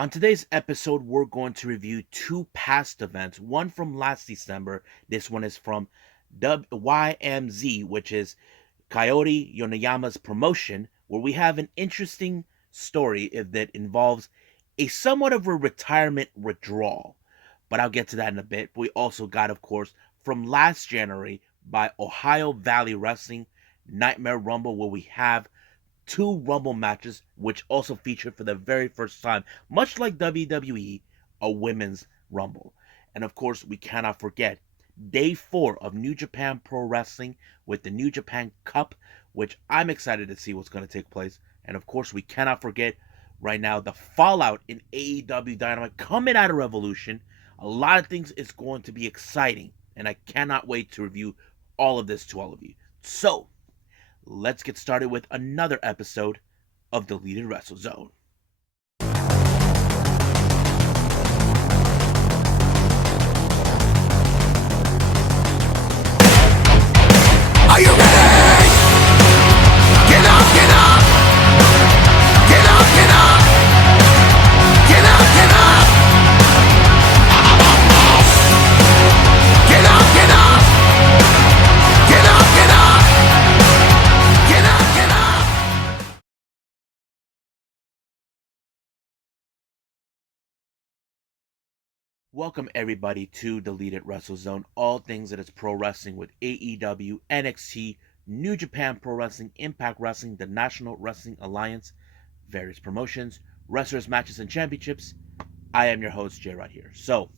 On today's episode, we're going to review two past events. One from last December. This one is from YMZ, which is Kaori Yoneyama's promotion, where we have an interesting story that involves a somewhat of a retirement withdrawal. But I'll get to that in a bit. We also got, of course, from last January by Ohio Valley Wrestling Nightmare Rumble, where we have two Rumble matches, which also featured for the very first time, much like WWE, a women's Rumble. And of course, we cannot forget day 4 of New Japan Pro Wrestling with the New Japan Cup, which I'm excited to see what's going to take place. And of course, we cannot forget right now the fallout in AEW Dynamite coming out of Revolution. A lot of things is going to be exciting, and I cannot wait to review all of this to all of you. So, let's get started with another episode of Deleted Wrestle Zone. Are you ready? Get up, get up! Get up, get up! Get up, get up! Get up, get up! Get up, get up! Get up, get up! Welcome everybody to Deleted Wrestle Zone, all things that is pro wrestling with AEW, NXT, New Japan Pro Wrestling, Impact Wrestling, the National Wrestling Alliance, various promotions, wrestlers, matches, and championships. I am your host, Jay, right here. So,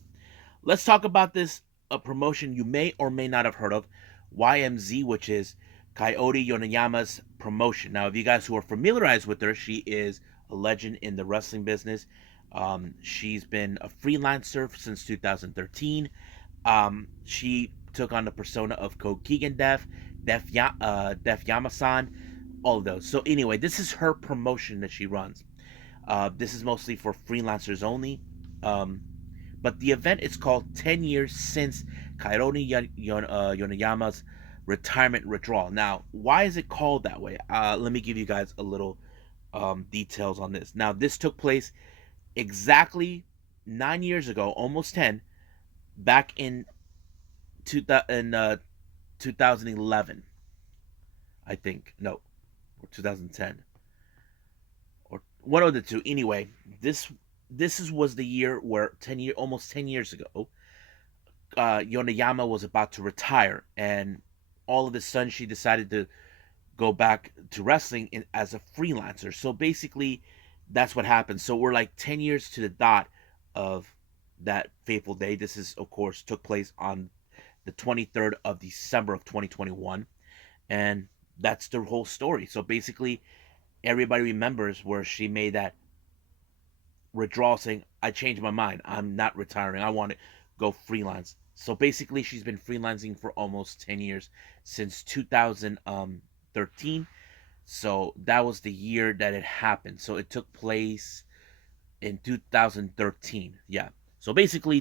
let's talk about this a promotion you may or may not have heard of, YMZ, which is Kaori Yoneyama's promotion. Now, if you guys who are familiarized with her, she is a legend in the wrestling business. She's been a freelancer since 2013. She took on the persona of Kokigen Def Yamasan, all of those. So anyway, this is her promotion that she runs. This is mostly for freelancers only. But the event is called 10 years since Kaori Yoneyama's retirement withdrawal. Now, why is it called that way? Let me give you guys a little details on this. Now, this took place exactly 9 years ago, almost 10, back in 2011, I think. No, or 2010, or one of the two. Anyway, was the year where almost 10 years ago, Yoneyama was about to retire, and all of a sudden she decided to go back to wrestling as a freelancer. So basically, that's what happened. So we're like 10 years to the dot of that fateful day. This is, of course, took place on the 23rd of December of 2021. And that's the whole story. So basically, everybody remembers where she made that withdrawal saying, I changed my mind. I'm not retiring. I want to go freelance. So basically, she's been freelancing for almost 10 years, since 2013. So that was the year that it happened. So it took place in 2013. Yeah. So basically,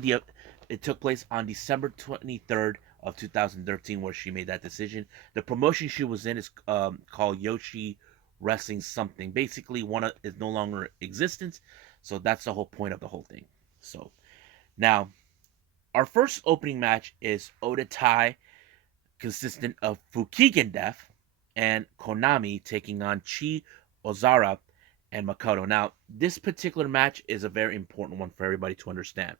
it took place on December 23rd of 2013, where she made that decision. The promotion she was in is called Yoshi Wrestling something. Basically, is no longer in existence. So that's the whole point of the whole thing. So now, our first opening match is Oda Tai, consistent of Fukigen Death and Konami taking on Chi Ozara and Makoto. Now, this particular match is a very important one for everybody to understand.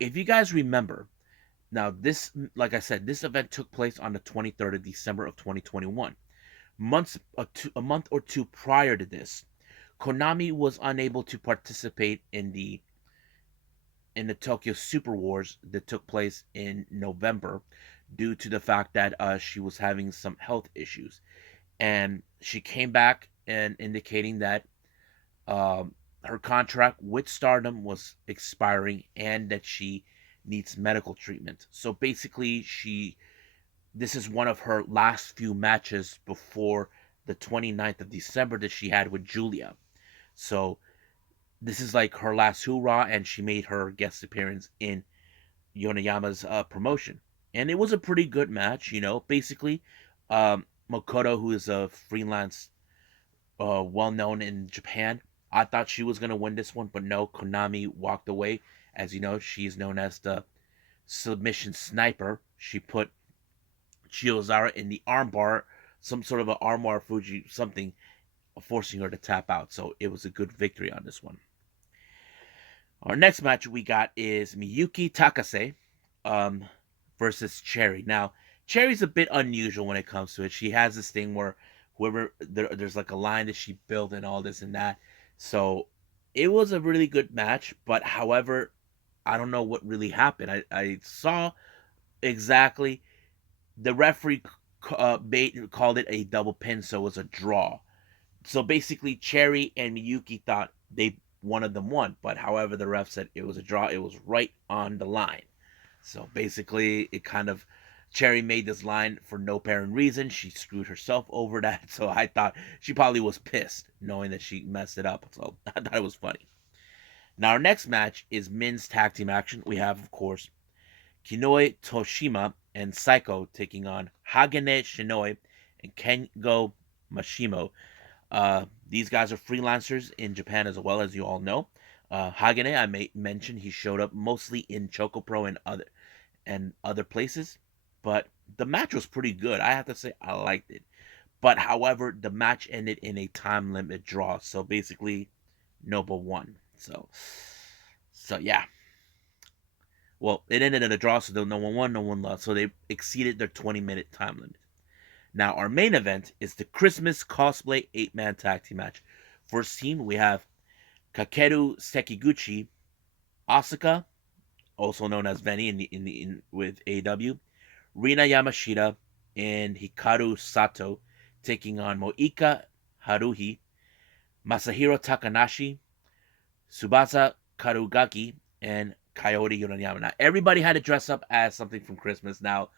If you guys remember, now this, like I said, this event took place on the 23rd of December of 2021. A month or two prior to this, Konami was unable to participate in the Tokyo Super Wars that took place in November, due to the fact that she was having some health issues. And she came back and indicating that her contract with Stardom was expiring and that she needs medical treatment. So basically, this is one of her last few matches before the 29th of December that she had with Julia. So this is like her last hoorah, and she made her guest appearance in Yoneyama's promotion. And it was a pretty good match, Basically, Makoto, who is a freelance, well known in Japan, I thought she was gonna win this one, but no, Konami walked away. As you know, she's known as the submission sniper. She put Chiozara in the armbar, some sort of an armbar Fuji something, forcing her to tap out. So it was a good victory on this one. Our next match we got is Miyuki Takase um, versus Cherry. Now, Cherry's a bit unusual when it comes to it. She has this thing where there's like a line that she built and all this and that. So it was a really good match, but however, I don't know what really happened. I saw exactly the referee called it a double pin, so it was a draw. So basically, Cherry and Miyuki thought one of them won, but however, the ref said it was a draw. It was right on the line. So basically, it kind of Cherry made this line for no apparent reason. She screwed herself over that. So I thought she probably was pissed knowing that she messed it up. So I thought it was funny. Now our next match is men's tag team action. We have, of course, Kinoi Toshima and Psycho taking on Hagane Shinoi and Kengo Mashimo. These guys are freelancers in Japan as well, as you all know. Hagane, I may mention, he showed up mostly in Choco Pro and other places, but the match was pretty good. I have to say I liked it. But however, the match ended in a time limit draw, so basically Noble won. So yeah. Well, it ended in a draw, so no one won, no one lost. So they exceeded their 20-minute time limit. Now, our main event is the Christmas cosplay 8-man tag team match. First team, we have Kakeru Sekiguchi, Asuka, also known as Veni with AEW, Rina Yamashita, and Hikaru Sato, taking on Moika Haruhi, Masahiro Takanashi, Tsubasa Karugaki, and Kaori Yoneyama. Now, everybody had to dress up as something from Christmas. Now,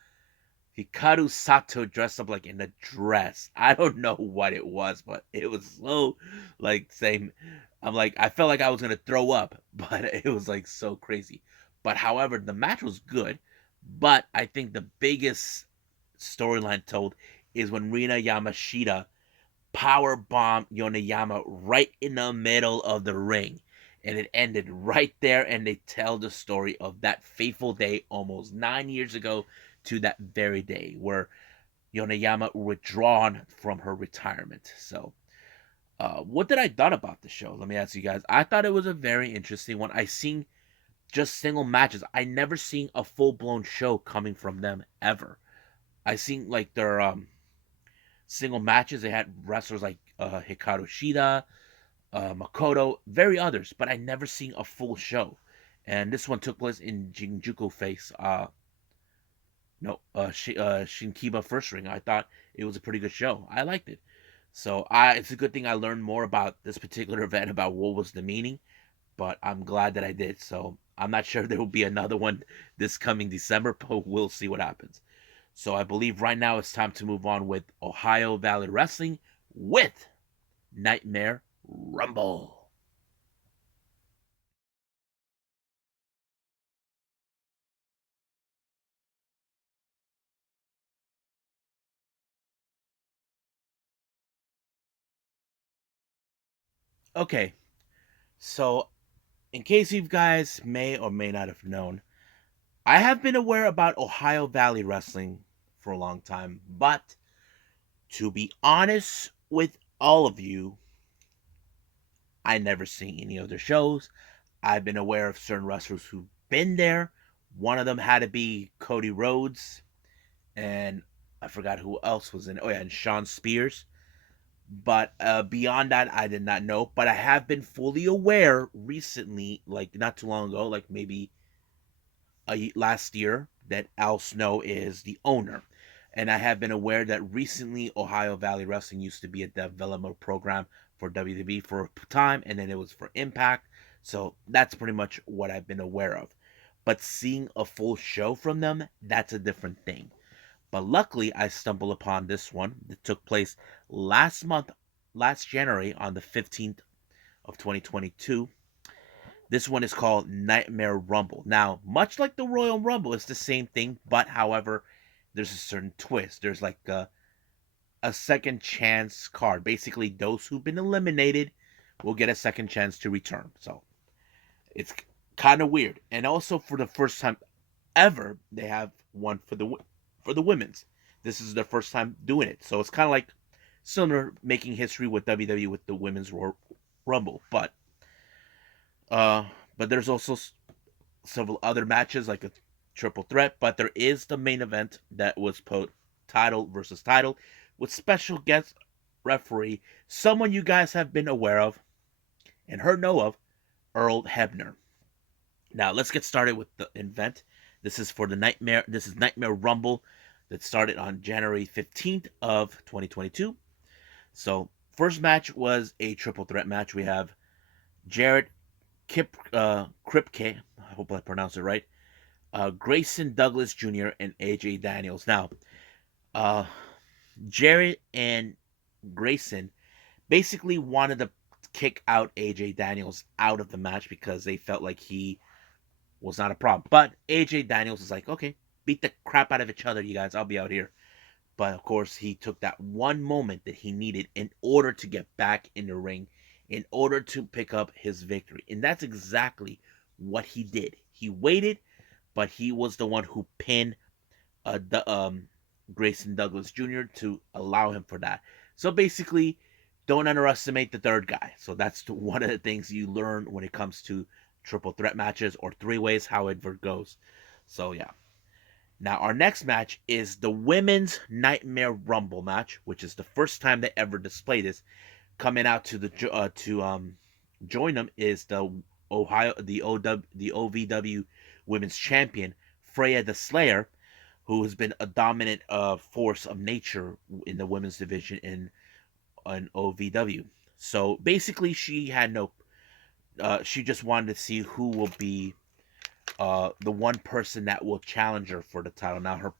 Hikaru Sato dressed up like in a dress. I don't know what it was, but it was so like same. I'm like, I felt like I was gonna throw up, but it was like so crazy. But however, the match was good. But I think the biggest storyline told is when Rina Yamashita power bomb Yoneyama right in the middle of the ring. And it ended right there, and they tell the story of that fateful day almost 9 years ago to that very day where Yoneyama withdrawn from her retirement. So, what did I thought about the show? Let me ask you guys. I thought it was a very interesting one. I seen just single matches. I never seen a full blown show coming from them ever. I seen like their single matches. They had wrestlers like Hikaru Shida, Makoto, very others, but I never seen a full show. And this one took place in Shinjuku Face. No, Shinkiba First Ring. I thought it was a pretty good show. I liked it. So it's a good thing I learned more about this particular event, about what was the meaning. But I'm glad that I did. So I'm not sure there will be another one this coming December, but we'll see what happens. So I believe right now it's time to move on with Ohio Valley Wrestling with Nightmare Rumble. Okay, so in case you guys may or may not have known, I have been aware about Ohio Valley Wrestling for a long time, but to be honest with all of you, I never seen any of their shows. I've been aware of certain wrestlers who've been there. One of them had to be Cody Rhodes, and I forgot who else was in it. Oh yeah, and Sean Spears. But beyond that, I did not know. But I have been fully aware recently, like not too long ago, like maybe last year, that Al Snow is the owner. And I have been aware that recently Ohio Valley Wrestling used to be a development program for WWE for a time, and then it was for Impact. So that's pretty much what I've been aware of. But seeing a full show from them, that's a different thing. But luckily, I stumbled upon this one that took place last month, last January, on the 15th of 2022. This one is called Nightmare Rumble. Now, much like the Royal Rumble, it's the same thing, but however, there's a certain twist. There's like a second chance card. Basically, those who've been eliminated will get a second chance to return. So it's kind of weird. And also for the first time ever, they have one for the women's. This is their first time doing it, so it's kind of like similar making history with WWE with the women's Rumble. Uh, but there's also several other matches like a triple threat. But there is the main event that was put title versus title with special guest referee, someone you guys have been aware of and heard know of, Earl Hebner. Now let's get started with the event. This is for the Nightmare. This is Nightmare Rumble that started on January 15th of 2022. So first match was a triple threat match. We have Jarrett Kripke. I hope I pronounced it right. Grayson Douglas Jr. and AJ Daniels. Now, uh, Jarrett and Grayson basically wanted to kick out AJ Daniels out of the match because they felt like he was not a problem. But AJ Daniels is like, okay, beat the crap out of each other, you guys. I'll be out here. But of course, he took that one moment that he needed in order to get back in the ring, in order to pick up his victory. And that's exactly what he did. He waited, but he was the one who pinned Grayson Douglas Jr. to allow him for that. So basically, don't underestimate the third guy. So that's one of the things you learn when it comes to triple threat matches or three ways, how it goes. So yeah. Now our next match is the Women's Nightmare Rumble match, which is the first time they ever display this. Coming out to join them is the OVW Women's Champion Freya the Slayer, who has been a dominant force of nature in the women's division in OVW. So basically, she had no. She just wanted to see who will be the one person that will challenge her for the title. Now, her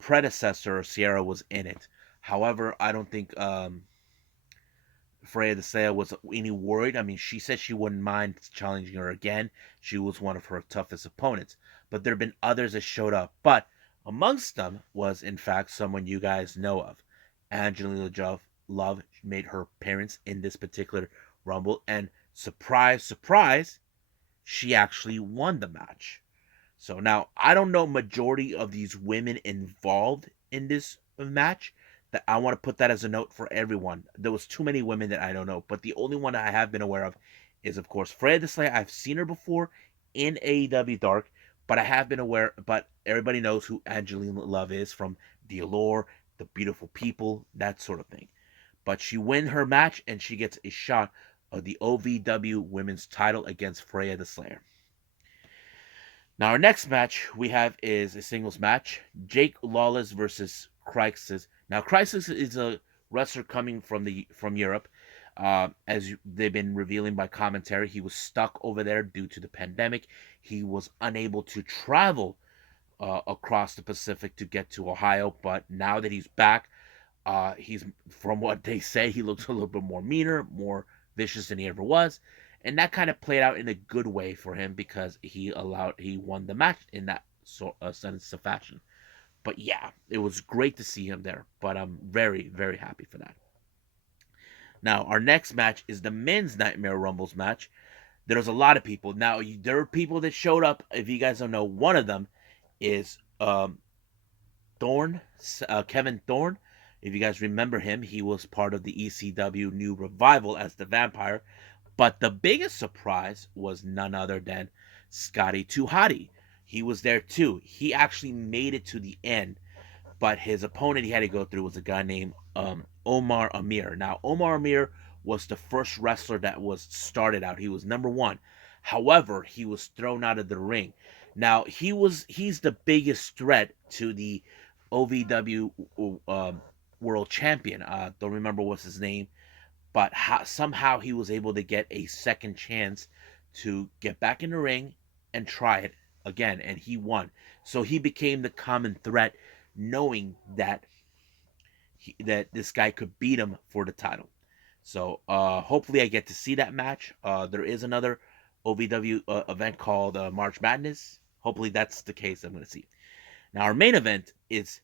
predecessor Sierra was in it. However, I don't think Freya the Slayer was any worried. I mean, she said she wouldn't mind challenging her again. She was one of her toughest opponents. But there have been others that showed up. But amongst them was, in fact, someone you guys know of. Angelina Love made her appearance in this particular Rumble. And surprise, surprise, she actually won the match. So now, I don't know majority of these women involved in this match. That I want to put that as a note for everyone. There was too many women that I don't know, but the only one that I have been aware of is, of course, Freya the Slayer. I've seen her before in AEW Dark, but I have been aware. But everybody knows who Angelina Love is from The Allure, The Beautiful People, that sort of thing. But she wins her match and she gets a shot of the OVW Women's title against Freya the Slayer. Now our next match we have is a singles match: Jake Lawless versus Crisis. Now Crisis is a wrestler coming from Europe. As they've been revealing by commentary, he was stuck over there due to the pandemic. He was unable to travel across the Pacific to get to Ohio, but now that he's back, he's, from what they say, he looks a little bit more meaner, more vicious than he ever was, and that kind of played out in a good way for him because he won the match in that sense of fashion. But yeah, it was great to see him there. But I'm very, very happy for that. Now, our next match is the Men's Nightmare Rumbles match. There's a lot of people. Now, there are people that showed up. If you guys don't know, one of them is Kevin Thorne. If you guys remember him, he was part of the ECW New Revival as the Vampire. But the biggest surprise was none other than Scotty 2 Hotty. He was there too. He actually made it to the end, but his opponent he had to go through was a guy named Omar Amir. Now, Omar Amir was the first wrestler that was started out. He was number one. However, he was thrown out of the ring. Now, he's the biggest threat to the OVW world champion. Don't remember what's his name, but somehow he was able to get a second chance to get back in the ring and try it again, and he won. So he became the common threat, knowing that that this guy could beat him for the title. So hopefully I get to see that match. There is another OVW event called March Madness. Hopefully that's the case. I'm going to see. Now our main event is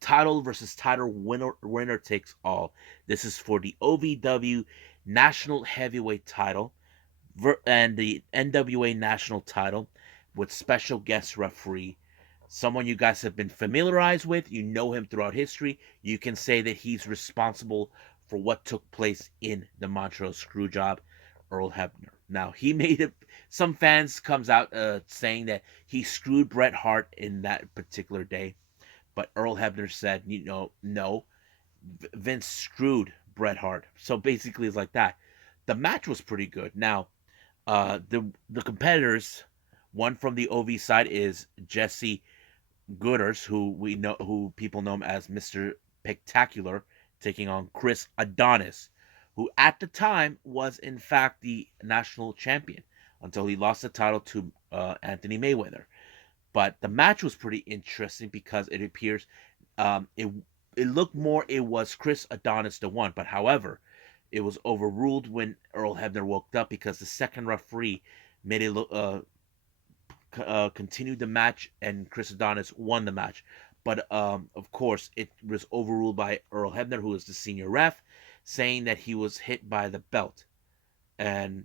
title versus title winner takes all. This is for the OVW National Heavyweight title and the NWA National title with special guest referee. Someone you guys have been familiarized with, you know him throughout history. You can say that he's responsible for what took place in the Montreal Screwjob, Earl Hebner. Now he made it. Some fans comes out saying that he screwed Bret Hart in that particular day, but Earl Hebner said, no, Vince screwed Bret Hart. So basically, it's like that. The match was pretty good. Now, the competitors, one from the OV side is Jesse Gooders, who people know him as Mr. Spectacular, taking on Chris Adonis, who at the time was in fact the national champion until he lost the title to Anthony Mayweather. But the match was pretty interesting because it appears it looked more it was Chris Adonis the one, but however, it was overruled when Earl Hebner woke up because the second referee made it look continued the match and Chris Adonis won the match. But of course, it was overruled by Earl Hebner, who is the senior ref, saying that he was hit by the belt and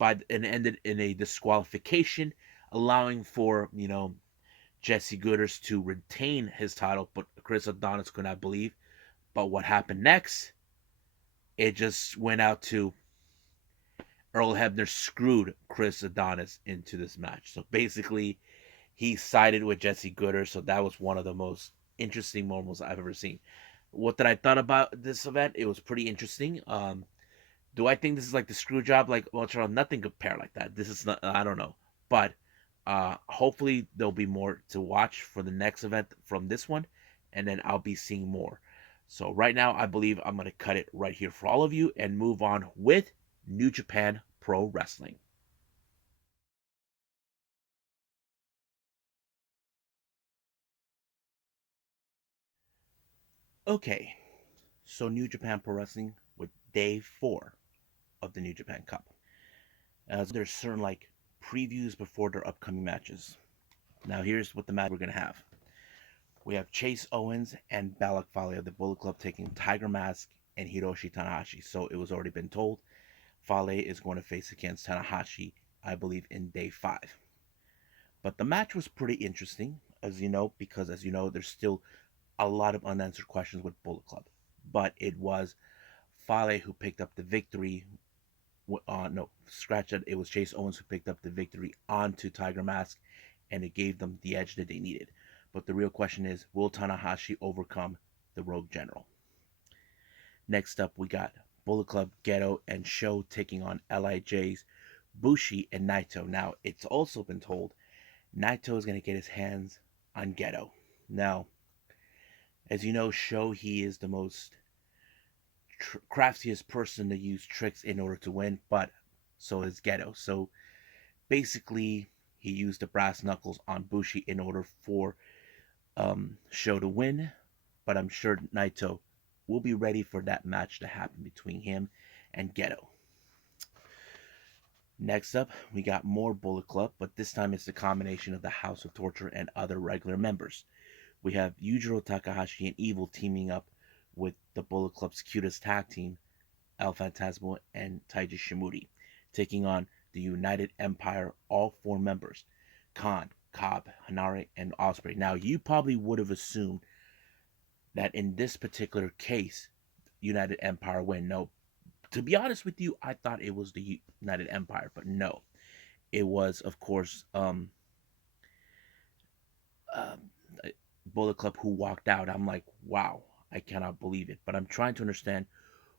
and ended in a disqualification, allowing for Jesse Gooders to retain his title, but Chris Adonis could not believe. But what happened next? It just went out to Earl Hebner screwed Chris Adonis into this match. So basically, he sided with Jesse Gooder. So that was one of the most interesting moments I've ever seen. What did I thought about this event? It was pretty interesting. Do I think this is like the screw job? Like, well, nothing compare like that. This is not. I don't know, but hopefully there'll be more to watch for the next event from this one, and then I'll be seeing more. So right now, I believe I'm gonna cut it right here for all of you and move on with New Japan Pro Wrestling. Okay, so New Japan Pro Wrestling with day 4 of the New Japan Cup. As there's certain like previews before their upcoming matches. Now here's what the match we're gonna have. We have Chase Owens and Balak Fale of the Bullet Club taking Tiger Mask and Hiroshi Tanahashi. So it was already been told Fale is going to face against Tanahashi, I believe, in day 5. But the match was pretty interesting, as you know, because as you know, there's still a lot of unanswered questions with Bullet Club. But it was Fale who picked up the victory. No, scratch that. It was Chase Owens who picked up the victory onto Tiger Mask, and it gave them the edge that they needed. But the real question is, will Tanahashi overcome the Rogue General? Next up, we got Bullet Club, Geto, and Sho taking on LIJ's Bushi and Naito. Now, it's also been told Naito is going to get his hands on Geto. Now, as you know, Sho, he is the most craftiest person to use tricks in order to win, but so is Geto. So basically, he used the brass knuckles on Bushi in order for Sho to win, but I'm sure Naito will be ready for that match to happen between him and Geto. Next up, we got more Bullet Club, but this time it's the combination of the House of Torture and other regular members. We have Yujiro Takahashi and Evil teaming up with the Bullet Club's cutest tag team, El Phantasmo and Taiji Shimuri, taking on the United Empire, all 4 members, Khan, Cobb, Hanare, and Osprey. Now, you probably would have assumed that in this particular case, United Empire win. No, to be honest with you, I thought it was the United Empire, but no, it was, of course, uh, Bullet Club who walked out. I'm like, wow, I cannot believe it. But I'm trying to understand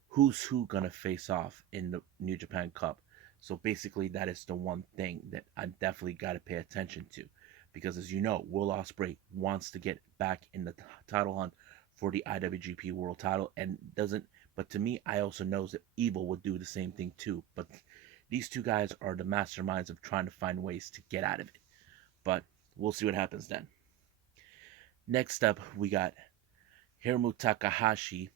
who's who gonna face off in the New Japan Cup. So basically, that is the one thing that I definitely got to pay attention to, because as you know, Will Ospreay wants to get back in the title hunt for the IWGP World Title and doesn't. But to me, I also know that Evil would do the same thing too. But these two guys are the masterminds of trying to find ways to get out of it. But we'll see what happens then. Next up, we got Hiromu Takahashi,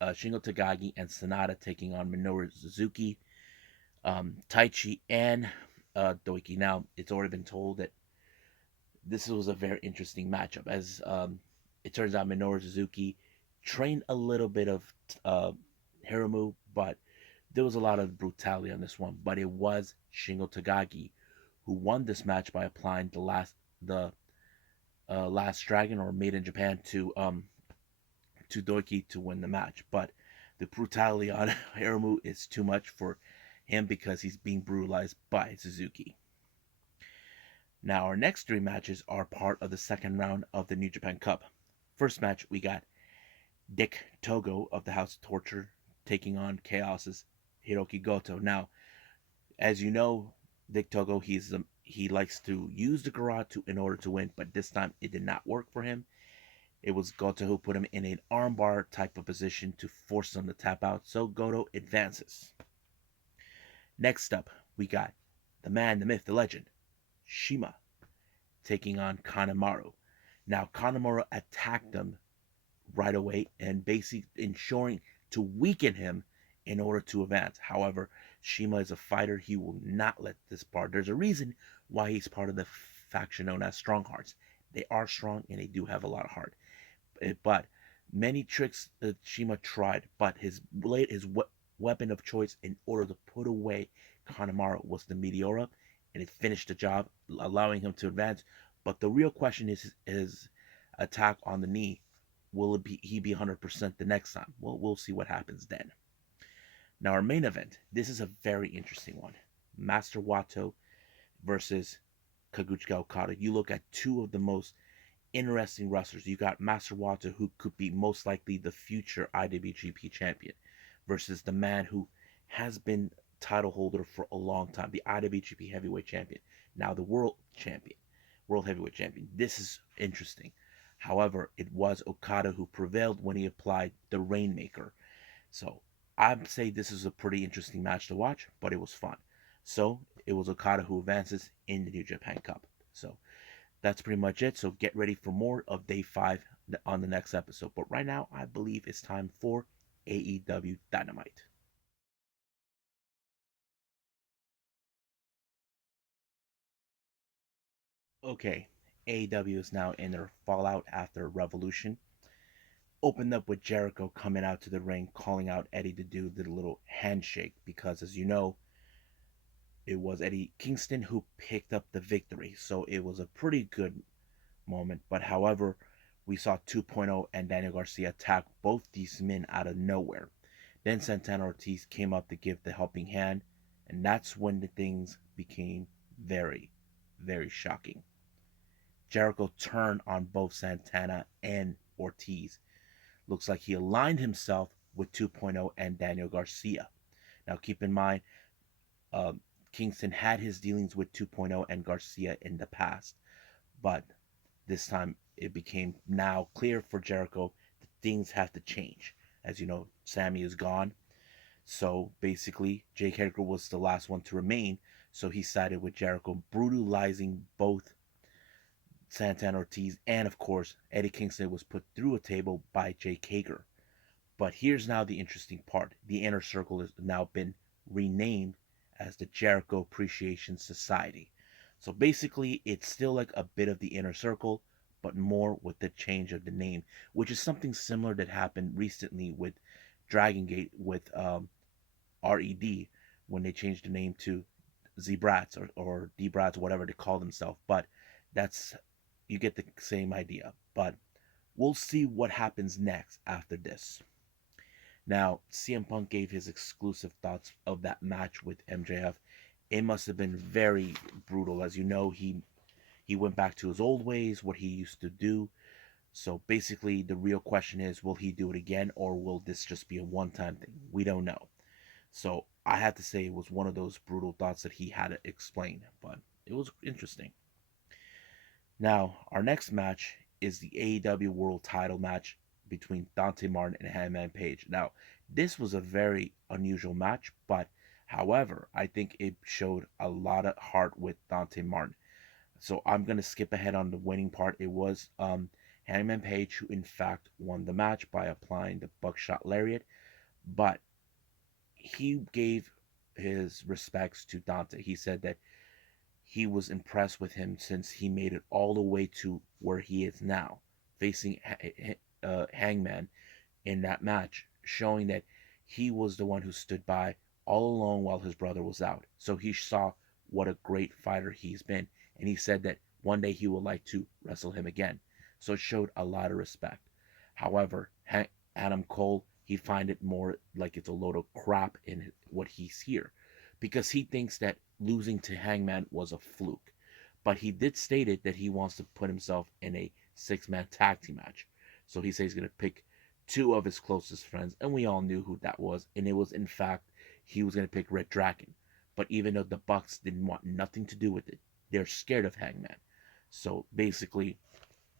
Shingo Takagi, and Sanada taking on Minoru Suzuki, Taichi, and Doiki. Now, it's already been told that this was a very interesting matchup, as It turns out Minoru Suzuki trained a little bit of uh, Hiromu, but there was a lot of brutality on this one. But it was Shingo Takagi who won this match by applying the last dragon or made in Japan to Doiki to win the match. But the brutality on Hiromu is too much for him because he's being brutalized by Suzuki. Now, our next three matches are part of the second round of the New Japan Cup. First match, we got Dick Togo of the House of Torture taking on Chaos's Hiroki Goto. Now, as you know, Dick Togo, he likes to use the garage in order to win, but this time it did not work for him. It was Goto who put him in an armbar type of position to force him to tap out, so Goto advances. Next up, we got the man, the myth, the legend, Shima, taking on Kanemaru. Now, Kanemaru attacked him right away and basically ensuring to weaken him in order to advance. However, Shima is a fighter. He will not let this part. There's a reason why he's part of the faction known as Strong Hearts. They are strong and they do have a lot of heart. But many tricks that Shima tried, but his weapon of choice in order to put away Kanemaru was the Meteora, and it finished the job, allowing him to advance. But the real question is his attack on the knee. Will he be 100% the next time? Well, we'll see what happens then. Now, our main event. This is a very interesting one. Master Wato versus Kaguchika Okada. You look at two of the most interesting wrestlers. You got Master Wato, who could be most likely the future IWGP champion, versus the man who has been title holder for a long time, the IWGP heavyweight champion, now the world champion, world heavyweight champion. This is interesting. However, it was Okada who prevailed when he applied the Rainmaker. So I'd say this is a pretty interesting match to watch, but it was fun. So it was Okada who advances in the New Japan Cup. So that's pretty much it. So get ready for more of Day 5 on the next episode. But right now, I believe it's time for AEW Dynamite. Okay, AEW is now in their fallout after Revolution. Opened up with Jericho coming out to the ring, calling out Eddie to do the little handshake because, as you know, it was Eddie Kingston who picked up the victory. So it was a pretty good moment. But however, we saw 2.0 and Daniel Garcia attack both these men out of nowhere. Then Santana Ortiz came up to give the helping hand, and that's when the things became very, very shocking. Jericho turned on both Santana and Ortiz. Looks like he aligned himself with 2.0 and Daniel Garcia. Now keep in mind, uh, Kingston had his dealings with 2.0 and Garcia in the past, but this time it became now clear for Jericho that things have to change. As you know, Sammy is gone, so basically Jake Hager was the last one to remain, so he sided with Jericho, brutalizing both Santana Ortiz and, of course, Eddie Kingston was put through a table by Jake Hager. But here's now the interesting part. The Inner Circle has now been renamed as the Jericho Appreciation Society. So basically, it's still like a bit of the Inner Circle, but more with the change of the name, which is something similar that happened recently with Dragon Gate with RED when they changed the name to Z-Brats or D-Brats, whatever they call themselves. But that's, you get the same idea. But we'll see what happens next after this. Now, CM Punk gave his exclusive thoughts of that match with MJF. It must have been very brutal. As you know, he went back to his old ways, what he used to do. So basically, the real question is, will he do it again, or will this just be a one-time thing? We don't know. So I have to say it was one of those brutal thoughts that he had to explain, but it was interesting. Now, our next match is the AEW World Title match between Dante Martin and Hangman Page. Now, this was a very unusual match, but however, I think it showed a lot of heart with Dante Martin. So I'm going to skip ahead on the winning part. It was Hangman Page who, in fact, won the match by applying the buckshot lariat, but he gave his respects to Dante. He said that he was impressed with him since he made it all the way to where he is now, facing Hangman in that match, showing that he was the one who stood by all along while his brother was out. So he saw what a great fighter he's been, and he said that one day he would like to wrestle him again. So it showed a lot of respect. However, Adam Cole, he find it more like it's a load of crap in what he's here, because he thinks that losing to Hangman was a fluke. But he did state it that he wants to put himself in a six-man tag team match. So he says he's going to pick two of his closest friends, and we all knew who that was. And it was, in fact, he was going to pick Red Dragon. But even though the Bucks didn't want nothing to do with it, they're scared of Hangman. So basically,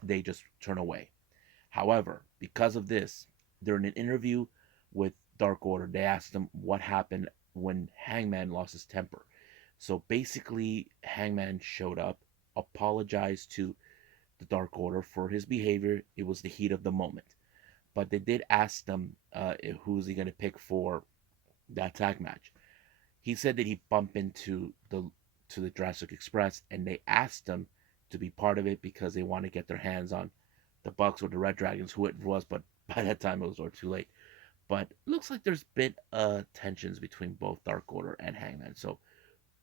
they just turn away. However, because of this, during an interview with Dark Order, they asked him what happened when Hangman lost his temper. So basically, Hangman showed up, apologized to the Dark Order for his behavior. It was the heat of the moment. But they did ask them who's he going to pick for that tag match. He said that he bumped into the Jurassic Express, and they asked him to be part of it because they want to get their hands on the Bucks or the Red Dragons, who it was. But by that time, it was already too late. But it looks like there's been tensions between both Dark Order and Hangman. So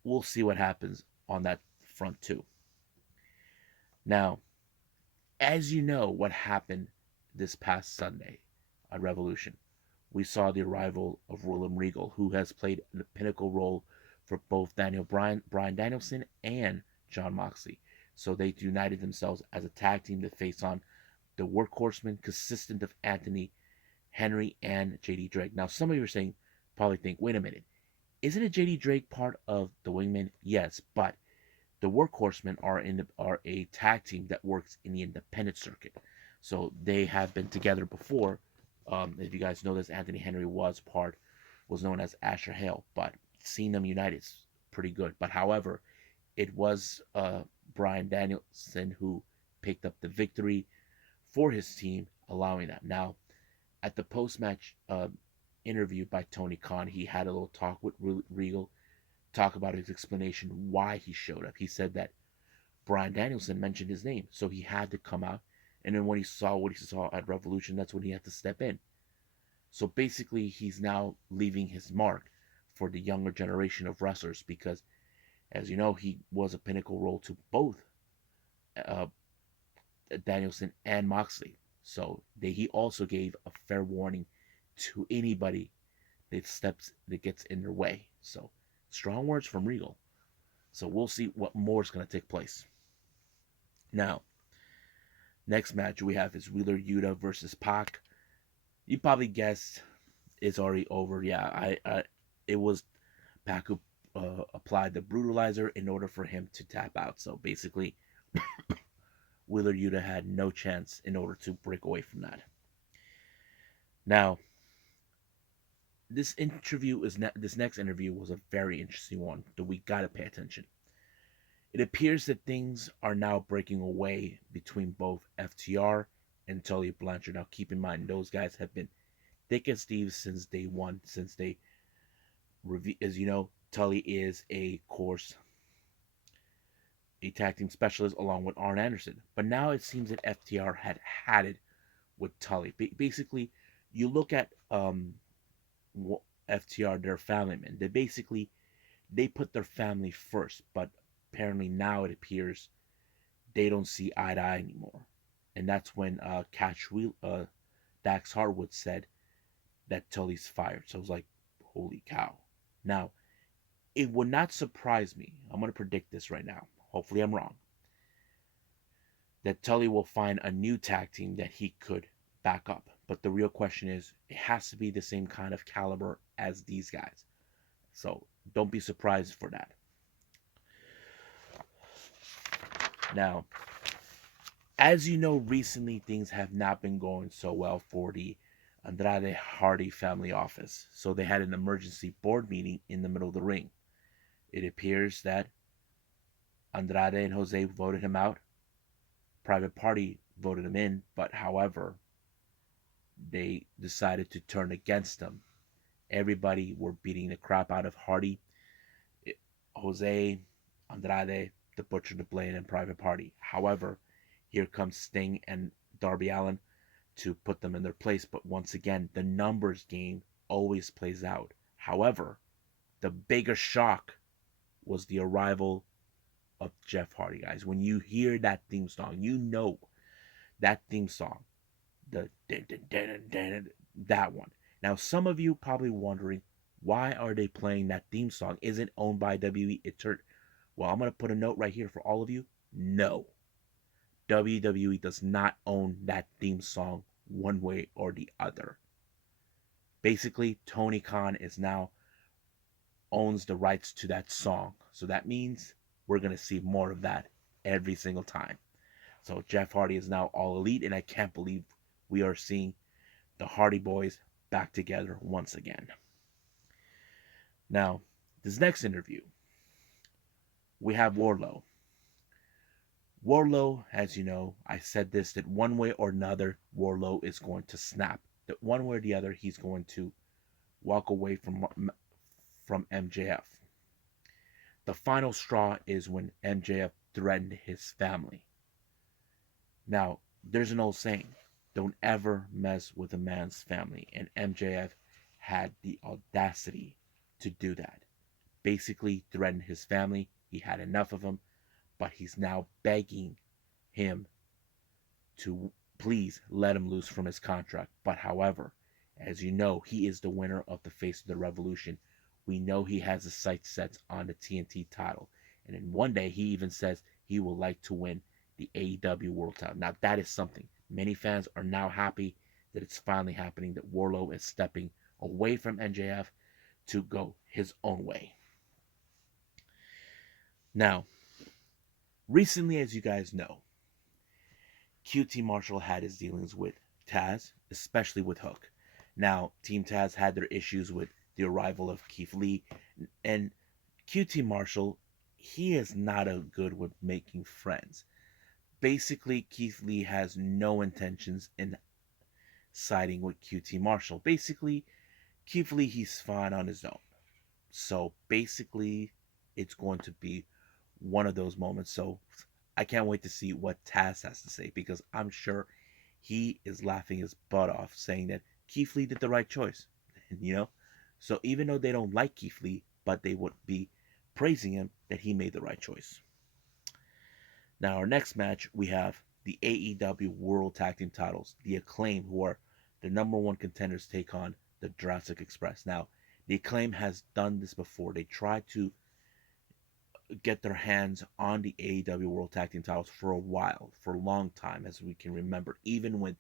we'll see what happens on that front too. Now, as you know, what happened this past Sunday on Revolution, we saw the arrival of William Regal, who has played the pinnacle role for both Bryan Danielson and Jon Moxley. So they united themselves as a tag team to face on the workhorsemen, consistent of Anthony Henry and JD Drake. Now, some of you are saying, probably think, wait a minute, isn't a JD Drake part of the Wingmen? Yes, but the Workhorsemen are a tag team that works in the independent circuit. So they have been together before. If you guys know this, Anthony Henry was known as Asher Hale, but seeing them united is pretty good. But however, it was Bryan Danielson who picked up the victory for his team, allowing that. Now, at the post-match interview by Tony Khan, he had a little talk with Regal, talk about his explanation why he showed up. He said that Bryan Danielson mentioned his name, so he had to come out. And then when he saw what he saw at Revolution, that's when he had to step in. So basically, he's now leaving his mark for the younger generation of wrestlers because, as you know, he was a pinnacle role to both uh, Danielson and Moxley. So he also gave a fair warning to anybody that gets in their way. So strong words from Regal. So we'll see what more is going to take place. Now, next match we have is Wheeler Yuta versus Pac. You probably guessed it's already over. Yeah, it was Pac who applied the brutalizer in order for him to tap out. So basically, Wheeler Yuta had no chance in order to break away from that. Now, this next interview was a very interesting one that we gotta pay attention. It appears that things are now breaking away between both FTR and Tully Blanchard. Now, keep in mind, those guys have been thick as thieves since day one. As you know, Tully is a tag team specialist along with Arn Anderson. But now it seems that FTR had it with Tully. Basically, you look at FTR, their family men. They put their family first, but apparently now it appears they don't see eye to eye anymore. And that's when Dax Harwood said that Tully's fired. So I was like, holy cow. Now, it would not surprise me. I'm going to predict this right now. Hopefully I'm wrong. That Tully will find a new tag team that he could back up. But the real question is, it has to be the same kind of caliber as these guys. So don't be surprised for that. Now, as you know, recently things have not been going so well for the Andrade Hardy family office. So they had an emergency board meeting in the middle of the ring. It appears that Andrade and Jose voted him out. Private Party voted him in, but however, they decided to turn against him. Everybody were beating the crap out of Hardy, Jose, Andrade, the Butcher, the Blade, and Private Party. However, here comes Sting and Darby Allin to put them in their place. But once again, the numbers game always plays out. However, the bigger shock was the arrival of Jeff Hardy, guys. When you hear that theme song, you know that theme song, the that one. Now, some of you probably wondering, why are they playing that theme song? Is it owned by WWE? Well, I'm gonna put a note right here for all of you. No, WWE does not own that theme song one way or the other. Basically, Tony Khan is now owns the rights to that song. So that means we're going to see more of that every single time. So Jeff Hardy is now all elite, and I can't believe we are seeing the Hardy Boys back together once again. Now, this next interview, we have Wardlow. Wardlow, as you know, I said this, that one way or another, Wardlow is going to snap. That one way or the other, he's going to walk away from MJF. The final straw is when MJF threatened his family. Now, there's an old saying, don't ever mess with a man's family, and MJF had the audacity to do that. Basically threatened his family, he had enough of him, but he's now begging him to please let him loose from his contract. But however, as you know, he is the winner of the Face of the Revolution. We know he has his sights set on the TNT title. And then one day he even says he would like to win the AEW World title. Now that is something. Many fans are now happy that it's finally happening, that Wardlow is stepping away from MJF to go his own way. Now, recently, as you guys know, QT Marshall had his dealings with Taz, especially with Hook. Now, Team Taz had their issues with the arrival of Keith Lee, and QT Marshall, he is not a good with making friends. Basically, Keith Lee has no intentions in siding with QT Marshall. Basically, Keith Lee, he's fine on his own. So basically, it's going to be one of those moments. So I can't wait to see what Taz has to say, because I'm sure he is laughing his butt off saying that Keith Lee did the right choice. You know? So even though they don't like Keith Lee, but they would be praising him that he made the right choice. Now, our next match, we have the AEW World Tag Team titles. The Acclaim, who are the number one contenders, take on the Jurassic Express. Now, the Acclaim has done this before. They tried to get their hands on the AEW World Tag Team titles for a while, for a long time, as we can remember. Even when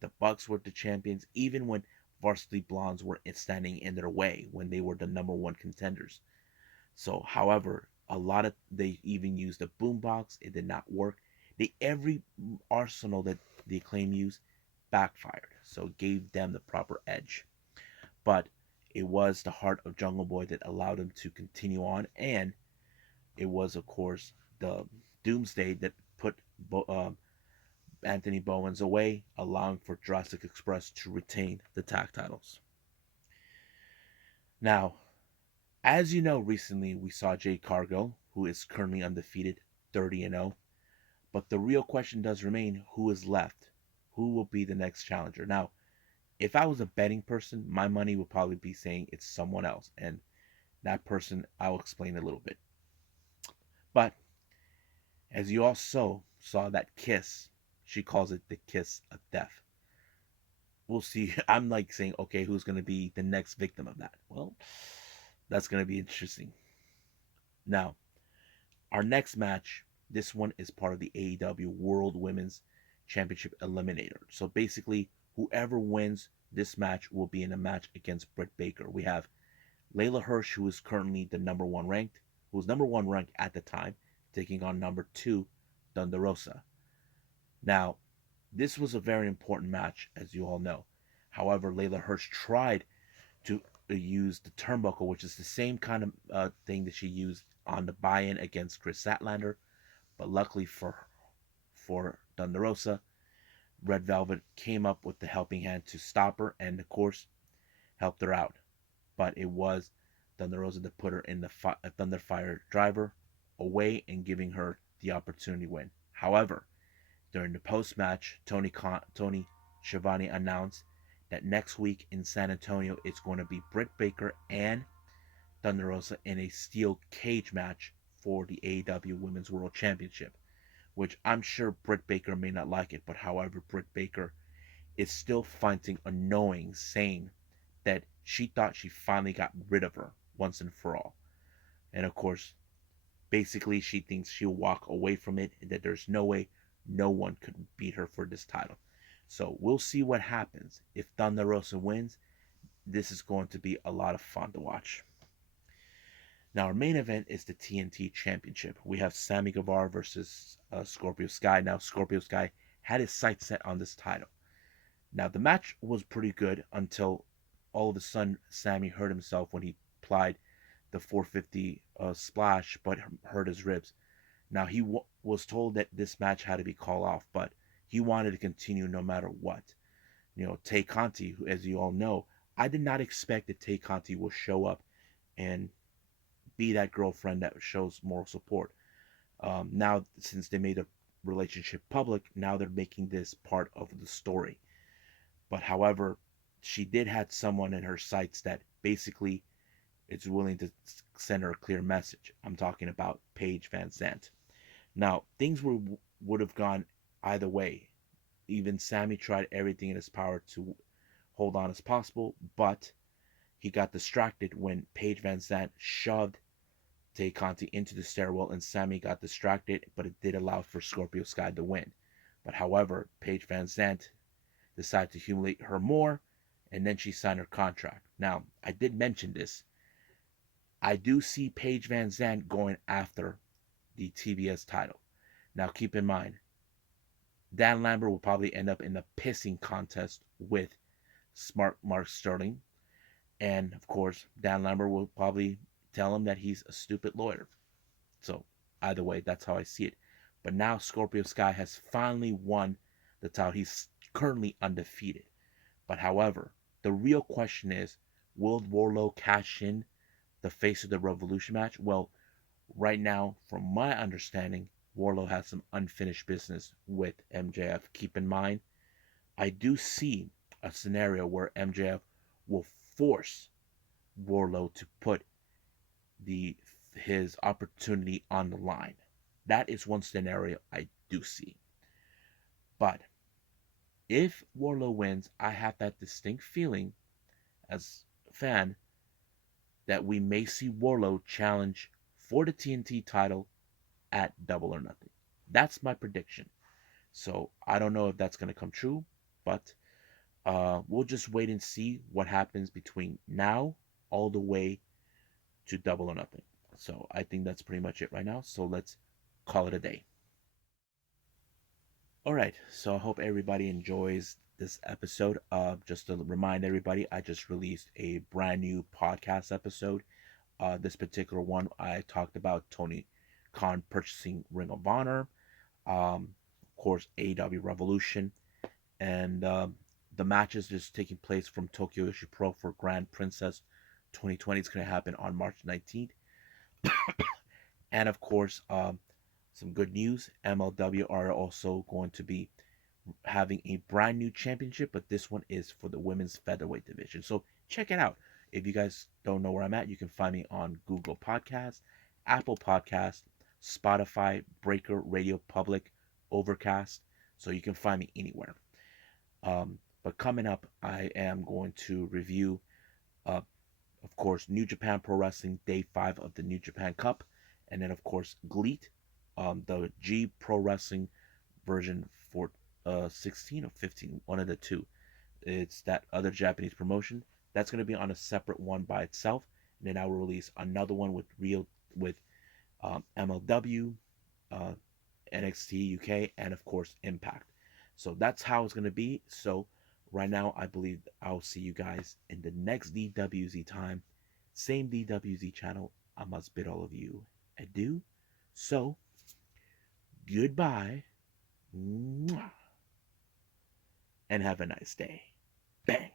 the Bucks were the champions, even when Varsity Blondes were standing in their way, when they were the number one contenders. So, however, they even used a boombox. It did not work. Every arsenal that the Acclaim used backfired, so it gave them the proper edge. But it was the heart of Jungle Boy that allowed him to continue on, and it was, of course, the Doomsday that put Anthony Bowens away, allowing for Jurassic Express to retain the tag titles. Now, as you know, recently we saw Jade Cargill, who is currently undefeated, 30-0. But the real question does remain, who is left? Who will be the next challenger? Now, if I was a betting person, my money would probably be saying it's someone else. And that person, I'll explain in a little bit. But, as you also saw that kiss, she calls it the kiss of death. We'll see. I'm like saying, okay, who's going to be the next victim of that? Well, that's going to be interesting. Now, our next match, this one is part of the AEW World Women's Championship Eliminator. So basically, whoever wins this match will be in a match against Britt Baker. We have Layla Hirsch, who is currently the number one ranked, who was number one ranked at the time, taking on number 2, Thunder Rosa. Now, this was a very important match, as you all know. However, Layla Hirsch tried to use the turnbuckle, which is the same kind of thing that she used on the buy-in against Chris Statlander. But luckily for Thunder Rosa, Red Velvet came up with the helping hand to stop her and, of course, helped her out. But it was Thunder Rosa that put her in the Thunder Fire driver away and giving her the opportunity to win. However, During the post-match, Tony Schiavone announced that next week in San Antonio it's going to be Britt Baker and Thunder Rosa in a steel cage match for the AEW Women's World Championship, which I'm sure Britt Baker may not like it, but however, Britt Baker is still finding annoying saying that she thought she finally got rid of her once and for all. And of course, basically she thinks she'll walk away from it and that there's no way no one could beat her for this title. So we'll see what happens. If Thunder Rosa wins, this is going to be a lot of fun to watch. Now our main event is the TNT Championship. We have Sammy Guevara versus Scorpio Sky. Now Scorpio Sky had his sights set on this title. Now the match was pretty good until all of a sudden Sammy hurt himself when he applied the 450 splash, but hurt his ribs. Now he was told that this match had to be called off, but he wanted to continue no matter what. You know, Tay Conti, who, as you all know, I did not expect that Tay Conti will show up and be that girlfriend that shows moral support. Now, since they made the relationship public, now they're making this part of the story. But however, she did have someone in her sights that basically is willing to send her a clear message. I'm talking about Paige Van Zandt. Now, things would have gone either way. Even Sammy tried everything in his power to hold on as possible, but he got distracted when Paige Van Zandt shoved Tay Conti into the stairwell and Sammy got distracted, but it did allow for Scorpio Sky to win. But however, Paige Van Zandt decided to humiliate her more, and then she signed her contract. Now, I did mention this. I do see Paige Van Zandt going after the TBS title. Now, keep in mind, Dan Lambert will probably end up in the pissing contest with Smart Mark Sterling. And, of course, Dan Lambert will probably tell him that he's a stupid lawyer. So, either way, that's how I see it. But now Scorpio Sky has finally won the title. He's currently undefeated. But, however, the real question is, will Wardlow cash in the Face of the Revolution match? Well, right now, from my understanding, Wardlow has some unfinished business with MJF. Keep in mind, I do see a scenario where MJF will force Wardlow to put his opportunity on the line. That is one scenario I do see. But if Wardlow wins, I have that distinct feeling as a fan that we may see Wardlow challenge for the TNT title at Double or Nothing. That's my prediction. So I don't know if that's going to come true, but we'll just wait and see what happens between now all the way to Double or Nothing. So I think that's pretty much it right now. So let's call it a day. All right. So I hope everybody enjoys this episode. Just to remind everybody, I just released a brand new podcast episode. This particular one, I talked about Tony Khan purchasing Ring of Honor, of course, AEW Revolution, and the matches just taking place from Tokyo Issue Pro for Grand Princess 2020. It's going to happen on March 19th. And of course, some good news. MLW are also going to be having a brand new championship, but this one is for the women's featherweight division. So check it out. If you guys don't know where I'm at, you can find me on Google Podcasts, Apple Podcasts, Spotify, Breaker, Radio Public, Overcast. So you can find me anywhere. But coming up, I am going to review, of course, New Japan Pro Wrestling Day 5 of the New Japan Cup. And then, of course, GLEAT, the G Pro Wrestling version for 16 or 15, one of the two. It's that other Japanese promotion. That's going to be on a separate one by itself. And then I will release another one with MLW, NXT UK, and of course Impact. So that's how it's going to be. So right now, I believe I'll see you guys in the next DWZ time. Same DWZ channel. I must bid all of you adieu. So, goodbye. And have a nice day. Bang.